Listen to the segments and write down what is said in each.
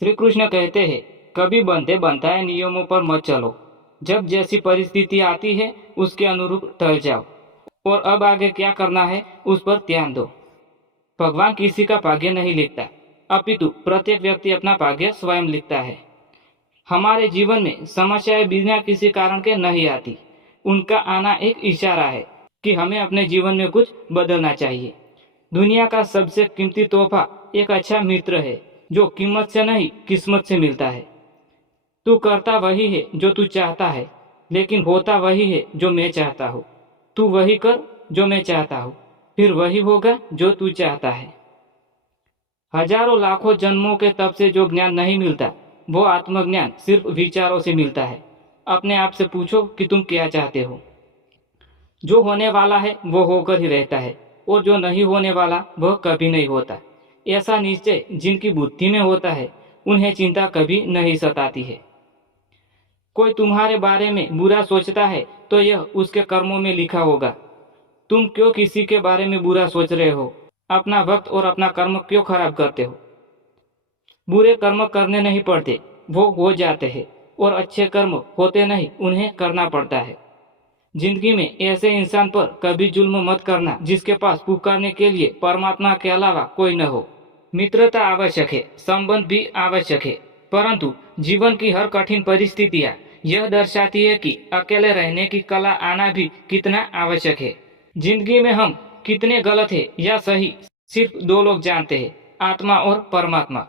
श्री कृष्ण कहते हैं, कभी बनते बनताए नियमों पर मत चलो। जब जैसी परिस्थिति आती है उसके अनुरूप ढल जाओ और अब आगे क्या करना है उस पर ध्यान दो। भगवान किसी का भाग्य नहीं लिखता, अपितु प्रत्येक व्यक्ति अपना भाग्य स्वयं लिखता है। हमारे जीवन में समस्याएं बिना किसी कारण के नहीं आती। उनका आना एक इशारा है कि हमें अपने जीवन में कुछ बदलना चाहिए। दुनिया का सबसे कीमती तोहफा एक अच्छा मित्र है, जो कीमत से नहीं किस्मत से मिलता है। तू करता वही है जो तू चाहता है, लेकिन होता वही है जो मैं चाहता हूँ। तू वही कर जो मैं चाहता हूँ, फिर वही होगा जो तू चाहता है। हजारों लाखों जन्मों के तप से जो ज्ञान नहीं मिलता, वो आत्मज्ञान सिर्फ विचारों से मिलता है। अपने आप से पूछो कि तुम क्या चाहते हो। जो होने वाला है वो होकर ही रहता है, और जो नहीं होने वाला वह कभी नहीं होता। ऐसा निश्चय जिनकी बुद्धि में होता है, उन्हें चिंता कभी नहीं सताती है। कोई तुम्हारे बारे में बुरा सोचता है तो यह उसके कर्मों में लिखा होगा। तुम क्यों किसी के बारे में बुरा सोच रहे हो? अपना वक्त और अपना कर्म क्यों खराब करते हो? बुरे कर्म करने नहीं पड़ते, वो हो जाते हैं। और अच्छे कर्म होते नहीं, उन्हें करना पड़ता है। जिंदगी में ऐसे इंसान पर कभी जुल्म मत करना जिसके पास पुकारने के लिए परमात्मा के अलावा कोई न हो। मित्रता आवश्यक है, संबंध भी आवश्यक है, परंतु जीवन की हर कठिन परिस्थितियां यह दर्शाती है कि अकेले रहने की कला आना भी कितना आवश्यक है। जिंदगी में हम कितने गलत है या सही, सिर्फ दो लोग जानते हैं, आत्मा और परमात्मा।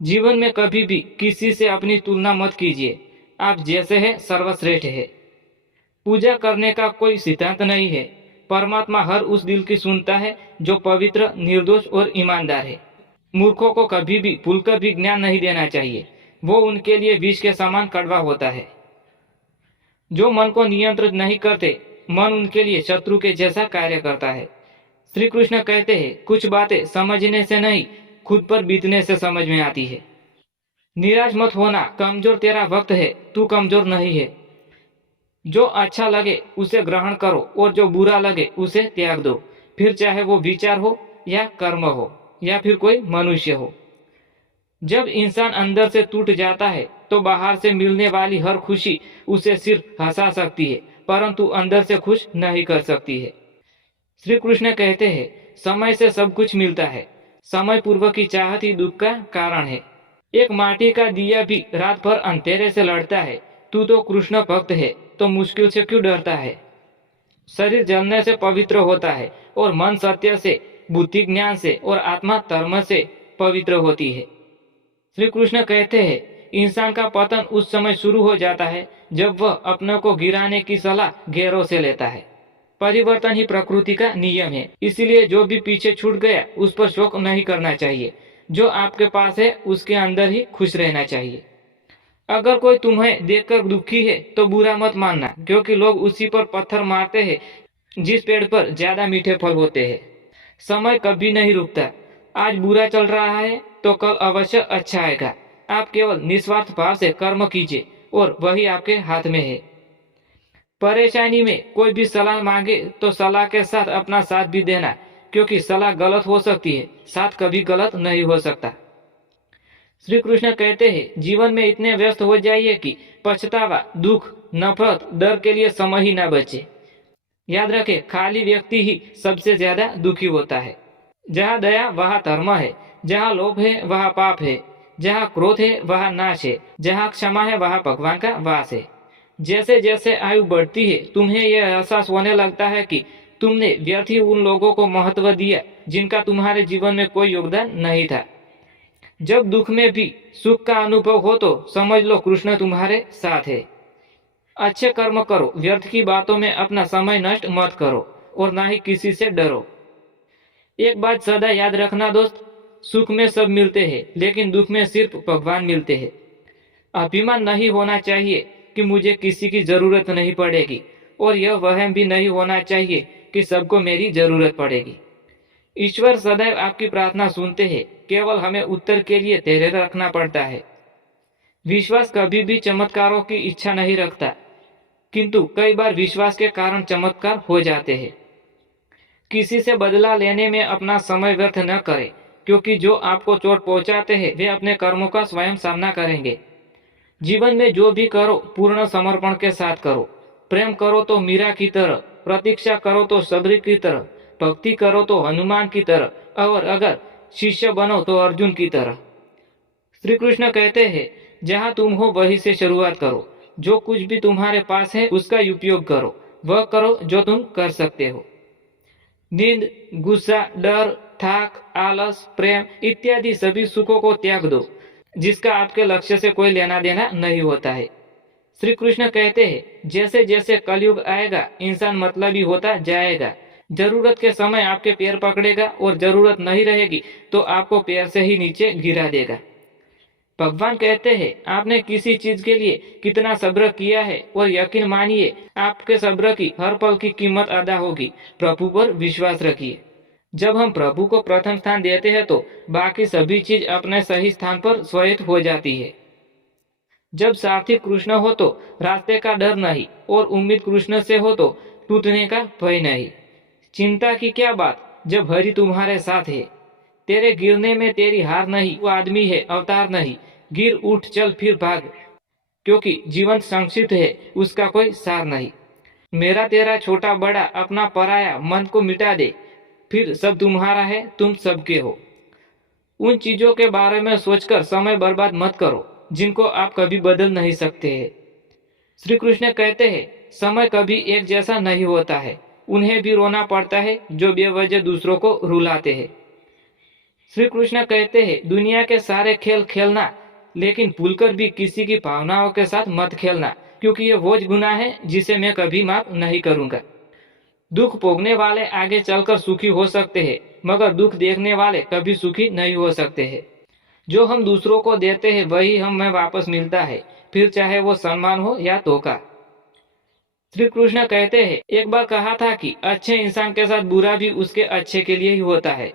जीवन में कभी भी किसी से अपनी तुलना मत कीजिए। आप जैसे हैं सर्वश्रेष्ठ है। पूजा करने का कोई सिद्धांत नहीं है। परमात्मा हर उस दिल की सुनता है जो पवित्र, निर्दोष और ईमानदार है। मूर्खों को कभी भी भूलकर भी ज्ञान नहीं देना चाहिए, वो उनके लिए विष के समान कड़वा होता है। जो मन को नियंत्रित नहीं करते, मन उनके लिए शत्रु के जैसा कार्य करता है। श्री कृष्ण कहते हैं, कुछ बातें समझने से नहीं, खुद पर बीतने से समझ में आती है। निराश मत होना, कमजोर तेरा वक्त है, तू कमजोर नहीं है। जो अच्छा लगे उसे ग्रहण करो और जो बुरा लगे उसे त्याग दो, फिर चाहे वो विचार हो या कर्म हो या फिर कोई मनुष्य हो। जब इंसान अंदर से टूट जाता है तो बाहर से मिलने वाली हर खुशी उसे सिर्फ हंसा सकती है, परंतु अंदर से खुश नहीं कर सकती है। श्री कृष्ण कहते हैं, समय से सब कुछ मिलता है, समय पूर्वक की चाहत ही दुख का कारण है। एक माटी का दिया भी रात भर अंधेरे से लड़ता है। तू तो कृष्ण भक्त है, तो मुश्किल से क्यों डरता है? शरीर जलने से पवित्र होता है और मन सत्य से, बुद्धि ज्ञान से और आत्मा धर्म से पवित्र होती है। श्री कृष्ण कहते हैं, इंसान का पतन उस समय शुरू हो जाता है जब वह अपने को गिराने की सलाह गैरों से लेता है। परिवर्तन ही प्रकृति का नियम है, इसलिए जो भी पीछे छूट गया उस पर शोक नहीं करना चाहिए। जो आपके पास है उसके अंदर ही खुश रहना चाहिए। अगर कोई तुम्हें देखकर दुखी है तो बुरा मत मानना, क्योंकि लोग उसी पर पत्थर मारते हैं जिस पेड़ पर ज्यादा मीठे फल होते हैं। समय कभी नहीं रुकता। आज बुरा चल रहा है तो कल अवश्य अच्छा आएगा। आप केवल निस्वार्थ भाव से कर्म कीजिए और वही आपके हाथ में है। परेशानी में कोई भी सलाह मांगे तो सलाह के साथ अपना साथ भी देना, क्योंकि सलाह गलत हो सकती है, साथ कभी गलत नहीं हो सकता। श्री कृष्ण कहते हैं, जीवन में इतने व्यस्त हो जाइए कि पछतावा, दुख, नफरत, डर के लिए समय ही न बचे। याद रखें, खाली व्यक्ति ही सबसे ज्यादा दुखी होता है। जहाँ दया वहाँ धर्म है, जहाँ लोभ है वहाँ पाप है, जहाँ क्रोध है वहाँ नाश है, जहाँ क्षमा है वहाँ भगवान का वास है। जैसे जैसे आयु बढ़ती है तुम्हें यह एहसास होने लगता है कि तुमने व्यर्थ ही उन लोगों को महत्व दिया जिनका तुम्हारे जीवन में कोई योगदान नहीं था। जब दुख में भी सुख का अनुभव हो तो समझ लो कृष्ण तुम्हारे साथ है। अच्छे कर्म करो, व्यर्थ की बातों में अपना समय नष्ट मत करो और ना ही किसी से डरो। एक बात सदा याद रखना दोस्त, सुख में सब मिलते हैं लेकिन दुख में सिर्फ भगवान मिलते हैं। अभिमान नहीं होना चाहिए कि मुझे किसी की जरूरत नहीं पड़ेगी, और यह वहम भी नहीं होना चाहिए कि सबको मेरी जरूरत पड़ेगी। ईश्वर सदैव आपकी प्रार्थना सुनते हैं, केवल हमें उत्तर के लिए धैर्य रखना पड़ता है। विश्वास कभी भी चमत्कारों की इच्छा नहीं रखता, किंतु कई बार विश्वास के कारण चमत्कार हो जाते हैं। किसी से बदला लेने में अपना समय व्यर्थ न करें। क्योंकि जो आपको चोट पहुंचाते हैं वे अपने कर्मों का स्वयं सामना करेंगे। जीवन में जो भी करो पूर्ण समर्पण के साथ करो। प्रेम करो तो मीरा की तरह, प्रतीक्षा करो तो सबरी की तरह, भक्ति करो तो हनुमान की तरह, और अगर शिष्य बनो तो अर्जुन की तरह। श्री कृष्ण कहते हैं, जहाँ तुम हो वहीं से शुरुआत करो। जो कुछ भी तुम्हारे पास है उसका उपयोग करो। वह करो जो तुम कर सकते हो। नींद, गुस्सा, डर, थाक, आलस, प्रेम इत्यादि सभी सुखों को त्याग दो, जिसका आपके लक्ष्य से कोई लेना देना नहीं होता है। श्री कृष्ण कहते हैं, जैसे जैसे कलयुग आएगा इंसान मतलबी होता जाएगा। जरूरत के समय आपके पैर पकड़ेगा और जरूरत नहीं रहेगी तो आपको पैर से ही नीचे गिरा देगा। भगवान कहते हैं, आपने किसी चीज के लिए कितना सब्र किया है और यकीन मानिए आपके सब्र की हर पल की कीमत अदा होगी। प्रभु पर विश्वास रखिए। जब हम प्रभु को प्रथम स्थान देते हैं तो बाकी सभी चीज अपने सही स्थान पर स्वयं हो जाती है। जब सारथी कृष्ण हो तो रास्ते का डर नहीं, और उम्मीद कृष्ण से हो तो टूटने का भय नहीं। चिंता की क्या बात जब हरि तुम्हारे साथ है। तेरे गिरने में तेरी हार नहीं, वो आदमी है अवतार नहीं। गिर उठ चल फिर भाग, क्योंकि जीवन संक्षिप्त है उसका कोई सार नहीं। मेरा तेरा छोटा बड़ा अपना पराया मन को मिटा दे, फिर सब तुम्हारा है तुम सबके हो। उन चीजों के बारे में सोचकर समय बर्बाद मत करो जिनको आप कभी बदल नहीं सकते हैं। श्री कृष्ण कहते हैं, समय कभी एक जैसा नहीं होता है। उन्हें भी रोना पड़ता है जो बेवजह दूसरों को रुलाते हैं। श्री कृष्ण कहते हैं, दुनिया के सारे खेल खेलना, लेकिन भूलकर भी किसी की भावनाओं के साथ मत खेलना, क्योंकि ये वो गुनाह है जिसे मैं कभी माफ नहीं करूंगा। दुख भोगने वाले आगे चलकर सुखी हो सकते हैं, मगर दुख देखने वाले कभी सुखी नहीं हो सकते हैं। जो हम दूसरों को देते हैं वही हमें वापस मिलता है, फिर चाहे वो सम्मान हो या धोखा। श्री कृष्ण कहते हैं, एक बार कहा था कि अच्छे इंसान के साथ बुरा भी उसके अच्छे के लिए ही होता है।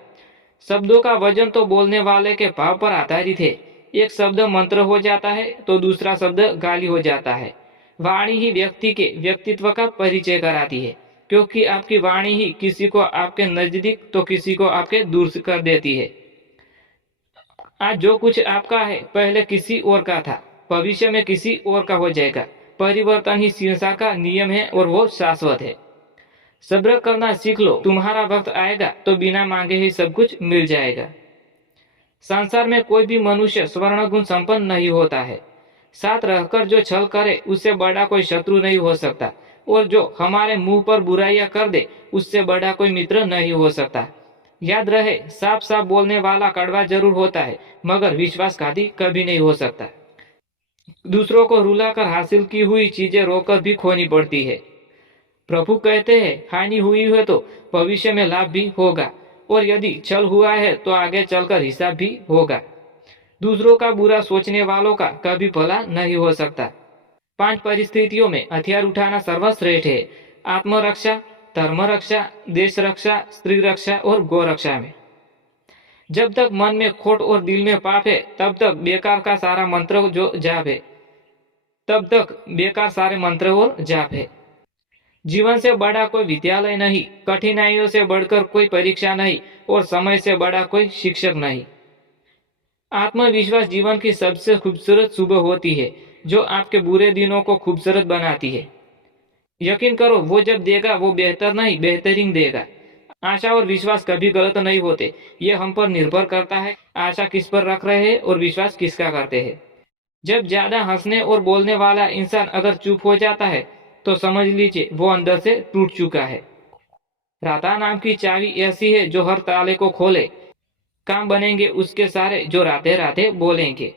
शब्दों का वजन तो बोलने वाले के भाव पर आधारित है। एक शब्द मंत्र हो जाता है तो दूसरा शब्द गाली हो जाता है। वाणी ही व्यक्ति के व्यक्तित्व का परिचय कराती है, क्योंकि आपकी वाणी ही किसी को आपके नजदीक तो किसी को आपके दूर कर देती है। आज जो कुछ आपका है पहले किसी और का था, भविष्य में किसी और का हो जाएगा। परिवर्तन ही संसार का नियम है और वो शाश्वत है। सब्र करना सीख लो, तुम्हारा वक्त आएगा तो बिना मांगे ही सब कुछ मिल जाएगा। संसार में कोई भी मनुष्य स्वर्ण गुण संपन्न नहीं होता है। साथ रहकर जो छल करे उससे बड़ा कोई शत्रु नहीं हो सकता, और जो हमारे मुंह पर बुराइयां कर दे उससे बड़ा कोई मित्र नहीं हो सकता। याद रहे, साफ साफ बोलने वाला कड़वा जरूर होता है, मगर विश्वासघाती कभी नहीं हो सकता। दूसरों को रुलाकर हासिल की हुई चीजें रोकर भी खोनी पड़ती है। प्रभु कहते हैं, हानि हुई है तो भविष्य में लाभ भी होगा, और यदि छल हुआ है तो आगे चलकर हिसाब भी होगा। दूसरों का बुरा सोचने वालों का कभी भला नहीं हो सकता। 5 परिस्थितियों में हथियार उठाना सर्वश्रेष्ठ है। आत्मरक्षा, धर्म रक्षा, देश रक्षा, स्त्री रक्षा और गौ रक्षा में। जब तक मन में खोट और दिल में पाप है तब तक बेकार का सारा मंत्र जो जाप है, तब तक बेकार सारे मंत्र और जाप है। जीवन से बड़ा कोई विद्यालय नहीं, कठिनाइयों से बढ़कर कोई परीक्षा नहीं, और समय से बड़ा कोई शिक्षक नहीं। आत्मविश्वास जीवन की सबसे खूबसूरत सुबह होती है, जो आपके बुरे दिनों को खूबसूरत बनाती है। यकीन करो, वो जब देगा वो बेहतर नहीं बेहतरीन देगा। आशा और विश्वास कभी गलत नहीं होते। ये हम पर निर्भर करता है आशा किस पर रख रहे हैं और विश्वास किसका करते हैं। जब ज्यादा हंसने और बोलने वाला इंसान अगर चुप हो जाता है तो समझ लीजिए वो अंदर से टूट चुका है। राधा नाम की चाबी ऐसी है जो हर ताले को खोले। काम बनेंगे उसके सारे जो राधे राधे बोलेंगे।